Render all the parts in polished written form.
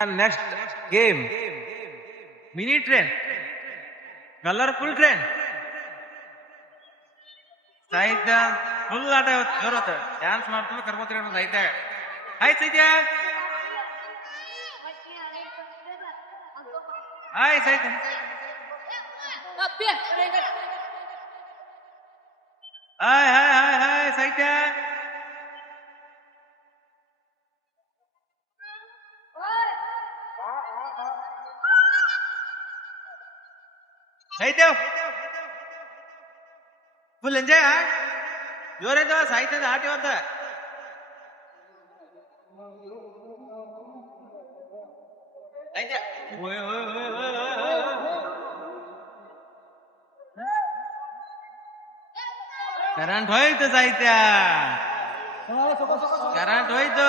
Next game, mini train, colorful train. ಸಾಹಿತ್ಯ full ಆಟ ಇರುತ್ತೆ. ಡ್ಯಾನ್ಸ್ ಮಾಡ್ಕೊಂಡು ಕರ್ಕೋತೀರಿ ಸಾಹಿತ್ಯ. ಹಾಯ್ ಸಾಹಿತ್ಯ, ಹಾಯ್ ಸಾಹಿತ್ಯ, ಹಾಯ್ ಹಾಯ್ ಹಾಯ್ ಹಾಯ್ ಸಾಹಿತ್ಯ. ಸಾಹಿತ್ಯ ಫುಲ್ ಎಂಜಾಯ್. ಜೋರಿದ್ದ ಸಾಹಿತ್ಯದ ಆಟ ಇವತ್ತ. ಕರೆಂಟ್ ಹೋಯ್ತು ಸಾಹಿತ್ಯ, ಕರೆಂಟ್ ಹೋಯ್ತು.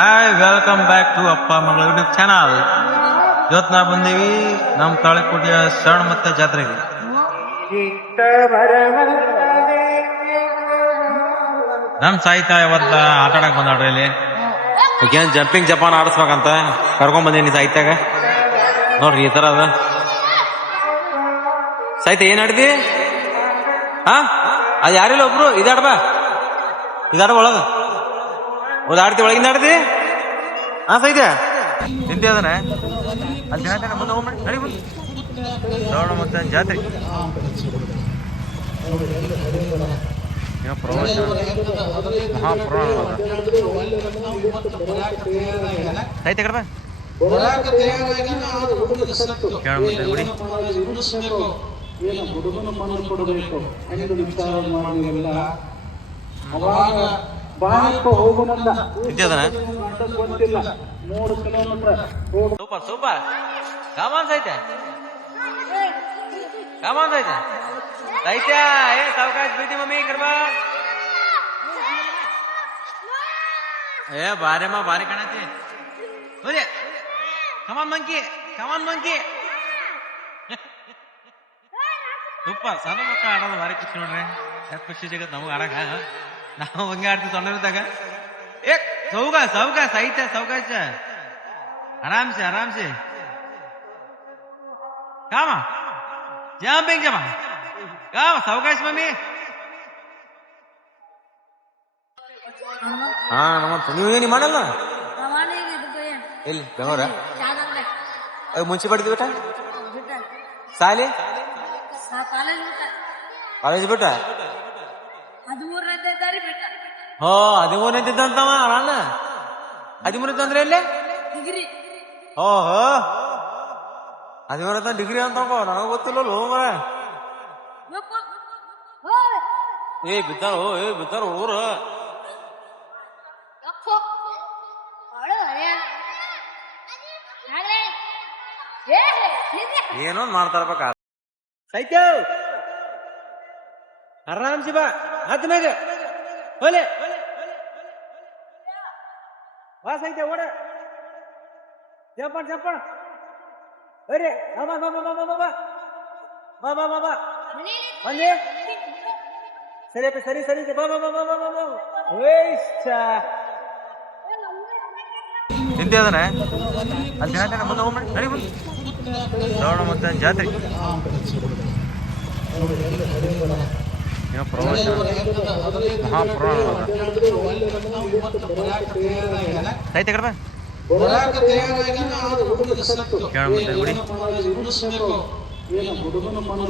ಹಾಯ್, ವೆಲ್ಕಮ್ ಬ್ಯಾಕ್ ಟು ಅಪ್ಪ ಮಗಳ ಯೂಟ್ಯೂಬ್ ಚಾನಲ್. ಇವತ್ತು ನಾವು ಬಂದೀವಿ ನಮ್ಮ ತಾಳಿಕೋಟೆಯ ಶರಣ ಮತ್ತೆ ಜಾತ್ರೆಗೆ. ನಮ್ ಸಾಹಿತ್ಯ ಇವತ್ತ ಆಟ ಆಡಕ್ ಬಂದಾಡ್ರಿ ಇಲ್ಲಿ. ಏನ್ ಜಂಪಿಂಗ್ ಜಪಾನ್ ಆಡಿಸ್ಬೇಕಂತ ಕರ್ಕೊಂಡ್ ಬಂದೀನಿ ಸಾಹಿತ್ಯಾಗ. ನೋಡ್ರಿ ಈ ತರ ಅದ ಸಾಹಿತ್ಯ. ಏನ್ ಆಡಿದಿ? ಹಾ, ಅದ್ ಯಾರಿಲ್ಲ ಒಬ್ರು ಇದಾಡ್ಬಾ, ಇದಾಡ ಒಳಗ ಆಡ್ತಿ, ಒಳಗಿಂದ ಆಡ್ತಿ. ಹಾ ಸಾಹಿತ್ಯ ನಿಂತಿ ಅದನ್ನ ಅಲ್ಲಿ ದಿನ ಮುಂದೆ ಹೋಗ್ಬೇಡಿ, ನಡಿ ಬಂದು ಶ್ರವಣ ಮತ್ತೆ ಜಾತ್ರೆ ಪ್ರವಚನ ಮಹಾಪುರಾಣ ಸಾಹಿತ್ಯ ಕಡ್ಬ ಕೊಡಬೇಕು ಎಂದು ವಿಚಾರ ಮಾಡಿಲ್ಲ. ಬಾಳಕ್ಕೆ ಹೋಗುನಲ್ಲ ಗೊತ್ತಿಲ್ಲ. 3 ಕಿಲೋಮೀಟರ್ ಸೂಪರ್ ಸೂಪರ್. ಕಾಮನ್ ಸಾಹಿತ್ಯ, ಕಾಮನ್ ಸಾಹಿತ್ಯ. ಸಾಹಿತ್ಯ ಏ ಸಾವಕಾಶ ಪ್ರೀತಿ ಮಮ್ಮಿ ಕರ್ಬಾ. ಏ ಬಾರಮ್ಮ, ಬಾರಿ ಕಾಣತಿ. ನೋಡಿ ಕಮಾನ್ ಮಂಕಿ, ಕಮಾನ್ ಮಂಕಿ. ಸೂಪರ್. ಸಣ್ಣ ಮಕ್ಕಳು ಆಡೋದು ಭಾರಿ ಖುಷಿ ನೋಡ್ರಿ. ಯಾಕೆ ಖುಷಿ ಸಿಗತ್ ನಮಗ್ ಆಡಕ. ನಾವು ಹಂಗೆ ಆಡ್ತೀವಿ ಸಣ್ಣದಾಗ. ಏ ಸೌಕಾಶ ಸೌಕಾಶ ಸಾಹಿತ್ಯ, ಸೌಕಾಶ, ಆರಾಮ್ಸೆ ಆರಾಮ್ಸೆ. ಕಾಮ ಜಂಪಿಂಗ್ ಜಮ, ಕಾಮ ಸಾವಕಾಶ ಮಮ್ಮಿ. ಹಾ ನಮ್ಮಂತ ನೀವೇನಿ ಮಾಡಲ್ಲ ಎಲ್ಲಿ ಬೆಂಗಳೂರ ಮುಂಚೆ ಪಡ್ತೀವಿ ಬೇಟ ಸಾಲಿ ಕಾಲೇಜ್ ಬಿಟ್ಟ 13 ಅಂತವ ಅಣ್ಣ. 13 ಅಂದ್ರೆ ಎಲ್ಲಿ? ಓಹೋ 13 ಡಿಗ್ರಿ ಅಂತ ನನಗೆ ಗೊತ್ತಿಲ್ಲ. ಮರ ಏ ಬಿದ್ದಾರ ಹುಡುಗರು. ಏನೊಂದ್ ಮಾಡ್ತಾರಬೇಕ ಸಾಹಿತ್ಯ. ಆರಾಮ್ಸಿ ಬಾ, ಹತ್ತು ಮೇಲೆ ಹೋಲೆ ಬಾ ಸಾಹಿತ್ಯ. ಓಡ ಜಂಪಣ ಜಂಪಣ ಬರ್ರಿ. ಬಾ ಬಾ ಬಾ ಬಾ ಬಾ ಬಾ ಬಾ ಬಾ ಬಾ ಬಾ ಬಂದೆ. ಸರಿ ಅಪ್ಪ, ಸರಿ ಸರಿ. ಬಾ ಬಾ ಬಾ ಬಾ ಬಾ ಬಾ. ನಿಂತೆ ಅದನ್ನ ಅಲ್ಲಿ ದಿನ ಮುಂದೆ ಹೋಗ್ಬೇಡಿ, ನಡಿ ಬಂದು ಶ್ರವಣ ಮತ್ತೆ ಜಾತ್ರೆ ಪ್ರವಚನ ಮಹಾಪುರಾಣ ಸಾಹಿತ್ಯ ಕಡ್ಬ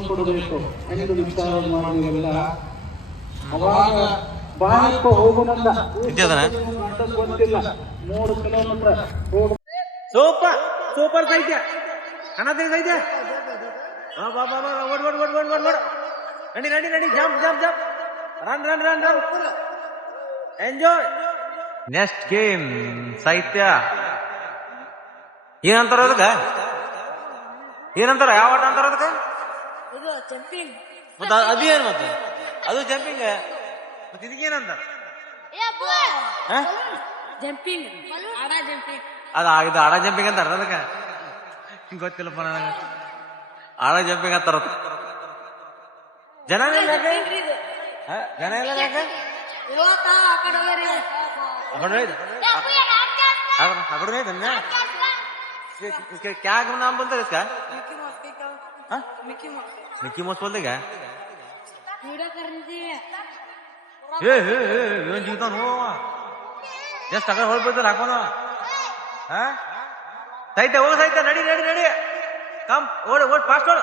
ಕೊಡಬೇಕು ಎಂದು ವಿಚಾರ ಮಾಡಿಲ್ಲ. ಬಾಳಕ್ಕೆ ಹೋಗುನಲ್ಲ ಗೊತ್ತಿಲ್ಲ. 3 ಕಿಲೋಮೀಟರ್ ಸೂಪರ್ ಸೂಪರ್ ಸಾಹಿತ್ಯ. ಕಾಣತ್ತೆ ಸಾಹಿತ್ಯ. ಬಾ ಬಾ ಬಾ ಓಡ್ ಓಡ್ ಓಡ್ ಓಡ್ ಓಡ್. ನಡಿ ನಡಿ ನಡಿ, jump jump jump, run run run run, enjoy. Next game ಸಾಹಿತ್ಯ. ಏನಂತಾರ ಅದಕ್ಕ? ಏನಂತಾರ? ಯಾವ ಆಟ ಅಂತಾರ ಅದಕ್ಕ? ಮತ್ತ ಅದೇನು? ಮತ್ತೆ ಅದು ಜಂಪಿಂಗ್. ಮತ್ತೆ ಇದಕ್ಕೇನಂತಾರ? ಅದ ಇದು ಆಡ ಜಂಪಿಂಗ್ ಅಂತಾರ ಅದಕ್ಕ? ಗೊತ್ತಿಲ್ಲಪ್ಪ ನನಗ. ಆಡ ಜಂಪಿಂಗ್ ಅಂತಾರ. ಜನ ಎಲ್ಲ ಜನ ಎಲ್ಲ क्या नाम बोलते हैं इसका? मिकी माउस के क्या? हाँ? मिकी माउस मिकी माउस बोलते क्या? वीडियो करनी चाहिए ಇವನ್ ಜೀವತಾನ ಜಸ್ಟ್ ಅಗರ್ ಹೊಳ್ಬೋದು ಹಾಕೋಣ ಸೈತೆ ಹೋಗ ಸೈತೆ ನಡಿ ನಡಿ ನಡಿ ಕಮ್ ಓಡ್ ಓಡ್ ಫಾಸ್ಟ್ ಓಡ್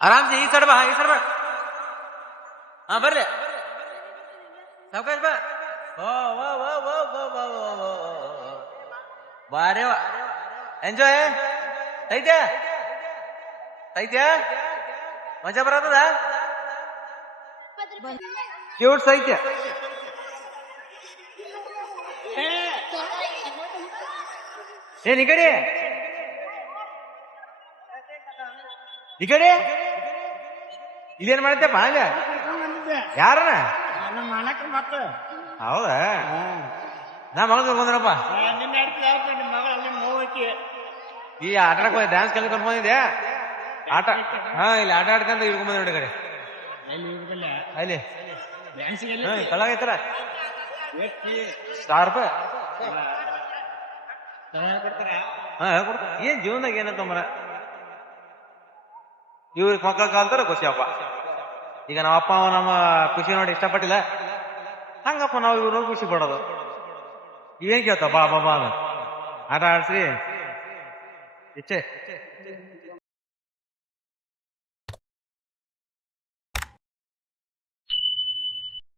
ಆರಾಮ್ ಈ ಸೈಡ್ ಬಾ ಈ ಸೈಡ್ ಬಾ ಹಾ ಬರ್ರಿ ಸಾವಕಾಶ ಬಾ ಬಾರೆ ಎಂಜಾಯ್ ಐತೆ ಐತ್ಯಾ ಮಜಾ ಬರತ್ತದ ಕ್ಯೂಟ್ಸ್ ಐತ್ಯ ಏನ್ ಈ ಕಡೆ ಈ ಕಡೆ ಇಲ್ಲೇನ್ ಮಾಡ್ತೇಪ್ಪ ಹಂಗ ಯಾರನ ಹೌದಾ ನಾ ಮಗ ಬಂದ್ರಪ್ಪ ಈ ಆಟ ಡ್ಯಾನ್ಸ್ ಕಲ್ತ್ಕೊಂಡ್ ಬಂದಿದ್ದೆ ಆಟ ಹಾ ಇಲ್ಲಿ ಆಟ ಆಡ್ಕೊಂತ ಹಿಡ್ಕೊಂಡ್ ಬಂದ ನೋಡಿ ಕಡೆ ಅಲ್ಲಿ ಕಲಾಗೈತಲ್ಲ ₹1,000 ಹಾ ಕೊಡ್ತಾರ ಏನ್ ಜೀವನದಾಗ ಏನಂತ ಮರ ಇವ್ರಿಗೆ ಮಕ್ಕಳ ಕಾಲ್ತಾರ ಖುಷಿ ಅಪ್ಪ ಈಗ ನಮ್ಮ ಅಪ್ಪ ನಮ್ಮ ಖುಷಿ ನೋಡಿ ಇಷ್ಟಪಟ್ಟಿಲ್ಲ ಹಂಗಪ್ಪ ನಾವು ಇವ್ರು ನೋಡಿ ಖುಷಿ ಪಡೋದು ಏನ್ ಕೇಳ್ತಾವ ಬಾ ಬಾ ಬಾ ಆಟ ಆಡ್ಸಿ ಇಚ್ಛೆ